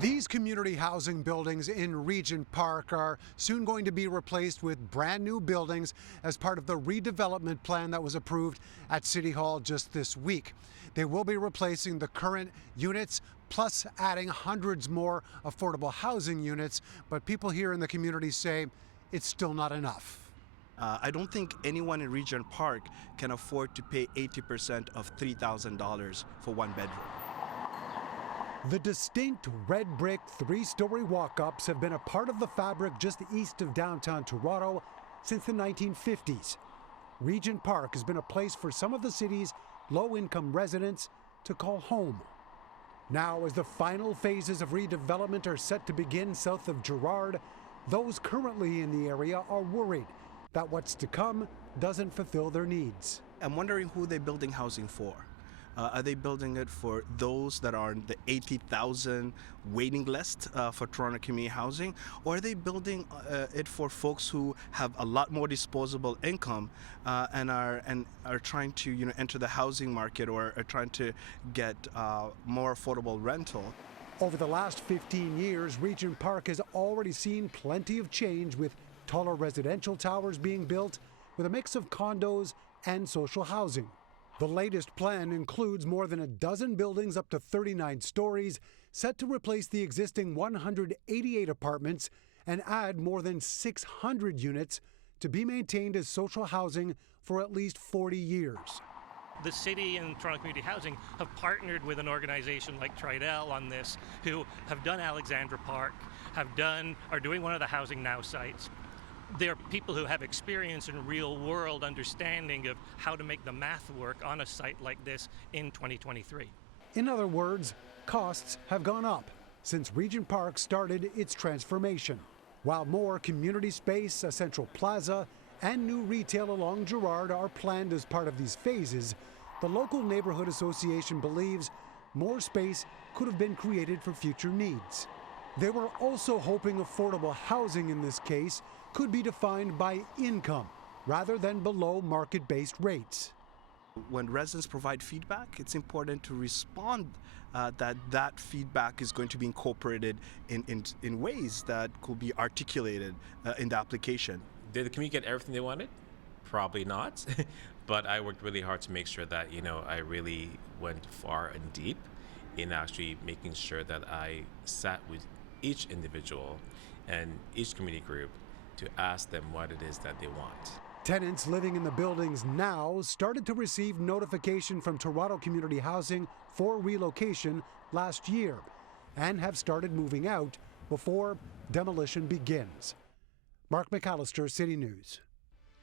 These community housing buildings in Regent Park are soon going to be replaced with brand new buildings as part of the redevelopment plan that was approved at City Hall just this week. They will be replacing the current units plus adding hundreds more affordable housing units, but people here in the community say it's still not enough. I don't think anyone in Regent Park can afford to pay 80% of $3,000 for one bedroom. The distinct red brick three-story walk-ups have been a part of the fabric just east of downtown Toronto since the 1950s. Regent Park has been a place for some of the city's low-income residents to call home. Now, as the final phases of redevelopment are set to begin south of Gerrard, those currently in the area are worried that what's to come doesn't fulfill their needs. I'm wondering who they're building housing for. Are they building it for those that are on the 80,000 waiting list for Toronto community housing, or are they building it for folks who have a lot more disposable income and are trying to enter the housing market or are trying to get more affordable rental? Over the last 15 years, Regent Park has already seen plenty of change, with taller residential towers being built with a mix of condos and social housing. The latest plan includes more than a dozen buildings up to 39 stories, set to replace the existing 188 apartments and add more than 600 units to be maintained as social housing for at least 40 years. The city and Toronto Community Housing have partnered with an organization like Tridel on this, who have done Alexandra Park, are doing one of the Housing Now sites. They're people who have experience in real-world understanding of how to make the math work on a site like this in 2023. In other words, costs have gone up since Regent Park started its transformation. While more community space, a central plaza, and new retail along Gerrard are planned as part of these phases, the local neighborhood association believes more space could have been created for future needs. They were also hoping affordable housing in this case could be defined by income rather than below market-based rates. When residents provide feedback, it's important to respond that feedback is going to be incorporated in ways that could be articulated in the application. Did the community get everything they wanted? Probably not. But I worked really hard to make sure that, I really went far and deep in actually making sure that I sat with each individual and each community group to ask them what it is that they want. Tenants living in the buildings now started to receive notification from Toronto Community Housing for relocation last year and have started moving out before demolition begins. Mark McAllister, City News.